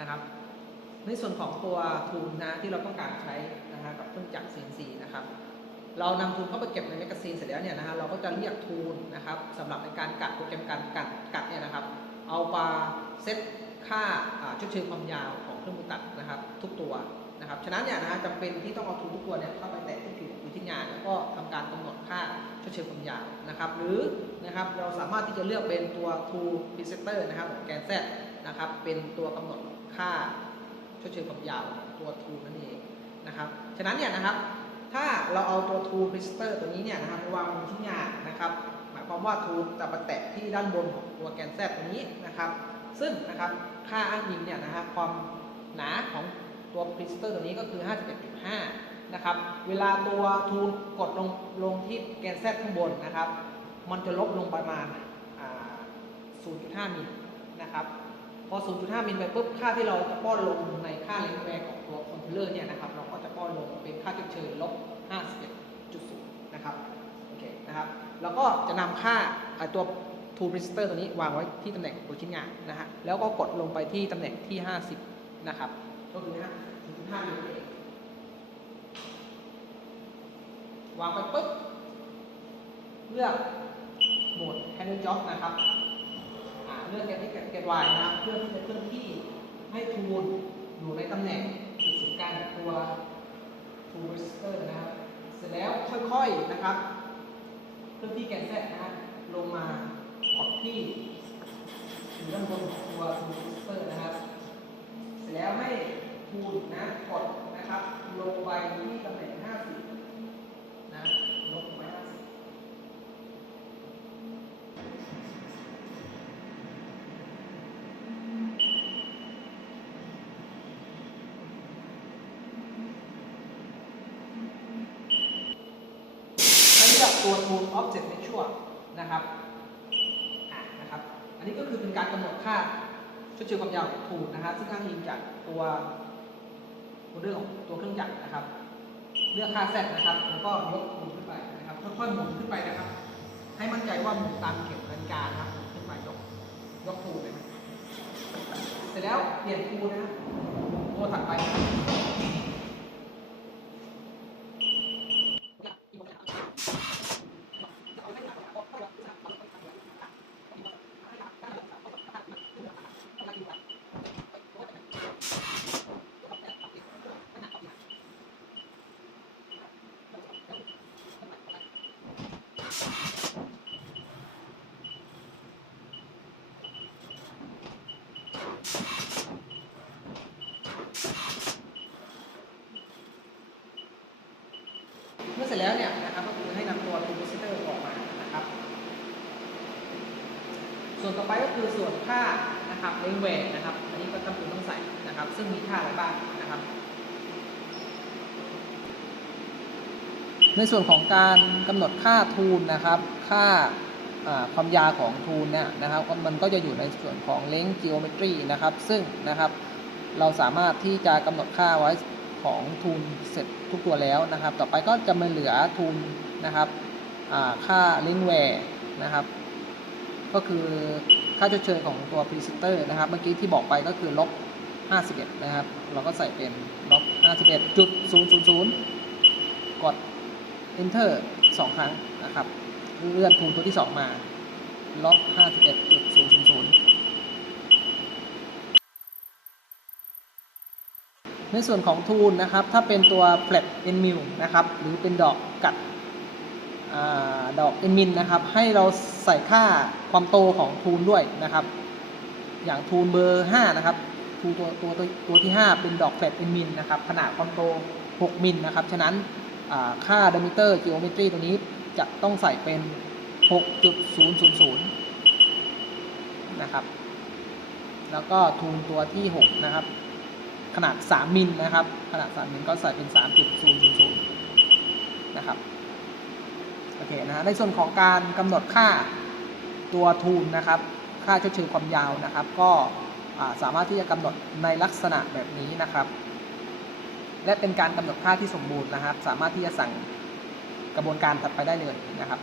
นะครับ ในส่วนของตัวทูลนะที่เราต้องการใช้นะฮะกับเครื่องจักร CNC นะครับ เรานำทูลเข้าไปเก็บในแมกกาซีนเสร็จแล้วเนี่ยนะฮะเราก็จะเรียกทูลนะครับสำหรับในการกัดโปรแกรมการกัดกัดเนี่ยนะครับ เอามาเซตค่าชดเชยความยาวของเครื่องมือตัดนะครับ ทุกตัวนะครับฉะนั้นเนี่ยนะฮะจำเป็นที่ต้องเอาทูลทุกตัวเนี่ยเข้าไปแตะที่ผิวที่งาน แล้วก็ทำการกำหนดค่าชดเชยความยาวนะครับ หรือนะครับเราสามารถที่จะเลือกเป็นตัว tool presetter นะครับของแกน Z นะครับเป็นตัวกำหนด ค่าชดเชยความยาวตัว tool นั่นเองนะครับฉะนั้นเนี่ยนะครับถ้าเราเอาตัว tool presetter ตัวนี้เนี่ยนะครับวางบนชิ้นงานนะครับ หมายความว่า tool จะมาแตะที่ด้านบนของตัวแกน Z ตัวนี้นะครับ ซึ่งนะครับค่าอ้างอิงเนี่ยนะฮะความหนาของตัว presetter ตัวนี้ก็คือ 51.5 นะครับ เวลาตัว tool กดลงลงที่แกน Z ข้างบนนะครับ มันจะลบลงประมาณ 0.5มิลนะครับ พอ 0.5 มิลไปปุ๊บ ค่าที่เราจะป้อนลงในค่าเลนส์แวร์ของตัวคอมพิวเตอร์เนี่ยนะครับ เราก็จะป้อนลงเป็นค่าชดเชยลบ 51.0 นะครับ โอเค นะครับ แล้วก็จะนำค่าอ่าตัว tool register ตัวนี้วางไว้ที่ตำแหน่งตัวชิ้นงานนะฮะ แล้วก็กดลงไปที่ตำแหน่งที่ 50 นะครับ ก็คือนะ0.5มิลเองวางไปปุ๊บ เลือกโหมด handle job นะครับ เลือกแกนที่แกน y นะครับเพื่อที่จะเคลื่อนที่ให้ทูลอยู่ในตำแหน่งจุดศูนย์กลางของตัวทูบิสเตอร์นะครับ เสร็จแล้วค่อยๆนะครับ เคลื่อนที่แกน z นะครับลงมากดที่อยู่ด้านบนของตัวทูบิสเตอร์นะครับ เสร็จแล้วให้ทูลนะกดนะครับ ลงไปที่ตำแหน่ง 50 นะลงไป 50 ให้เลือก ตัว tool object measure นะครับนะครับ อันนี้ก็คือเป็นการกำหนดค่าชดเชยความยาวของ tool นะครับซึ่งอ้างอิงจากตัวตัวเรื่องของตัวเครื่องจักรนะครับ เลือกค่า z นะครับ แล้วก็ยก tool ขึ้นไปนะครับค่อยๆหมุนขึ้นไปนะครับ ให้มั่นใจว่าหมุนตามเข็มนาฬิกานะครับหมุนขึ้นไปยกยก tool เลยนเสร็จแล้วเปลี่ยน tool นะครับตัวถัดไปนะครับ เมื่ อเสร็จแล้วเนี่ยนะครับก็คือให้นำตัว tool visitor ออกมานะครับ ส่วนต่อไปก็คือส่วนค่านะครับเลงแหวนนะครับ อันนี้ก็จำเป็นต้องใส่นะครับ ซึ่งมีค่าอะไรบ้างนะครับ ในส่วนของการกำหนดค่าทูลนะครับ ค่าความยาวของทูลเนี่ยนะครับมันก็จะอยู่ในส่วนของ length geometry นะครับ ซึ่งนะครับเราสามารถที่จะกำหนดค่าไว้ ของทูลเสร็จทุกตัวแล้วนะครับ ต่อไปก็จะมาเหลือทูลนะครับค่า length wear นะครับ ก็คือค่าชดเชยของตัว presetter นะครับ เมื่อกี้ที่บอกไปก็คือลบ 51 นะครับ เราก็ใส่เป็นลบ 51.000 กด enter 2 ครั้งนะครับ เลื่อนทูลตัวที่ 2 มาลบ 51.000 ในส่วนของทูลนะครับ ถ้าเป็นตัว flat end mill นะครับ หรือเป็นดอกกัดอดอก end min นนะครับ ให้เราใส่ค่าความโตของทูลด้วยนะครับ อย่างทูลเบอร์ 5 นะครับทูลตัวตัวตัวที่ 5 เป็นดอก flat end min นนะครับ ขนาดความโต 6 มิลนะครับ ฉะนั้นอ่าค่า diameter geometry ตัวนี้จะต้องใส่เป็น 6.000 นะครับ แล้วก็ทูลตัวที่ 6 นะครับ ขนาด 3 มิลนะครับ ขนาด 3 มิลก็ใส่เป็น 3.000 นะครับ โอเคนะฮะในส่วนของการกำหนดค่าตัวทูลนะครับ ค่าชดเชยความยาวนะครับ ก็สามารถที่จะกำหนดในลักษณะแบบนี้นะครับ และเป็นการกำหนดค่าที่สมบูรณ์นะครับ สามารถที่จะสั่งกระบวนการถัดไปได้เลยนะครับ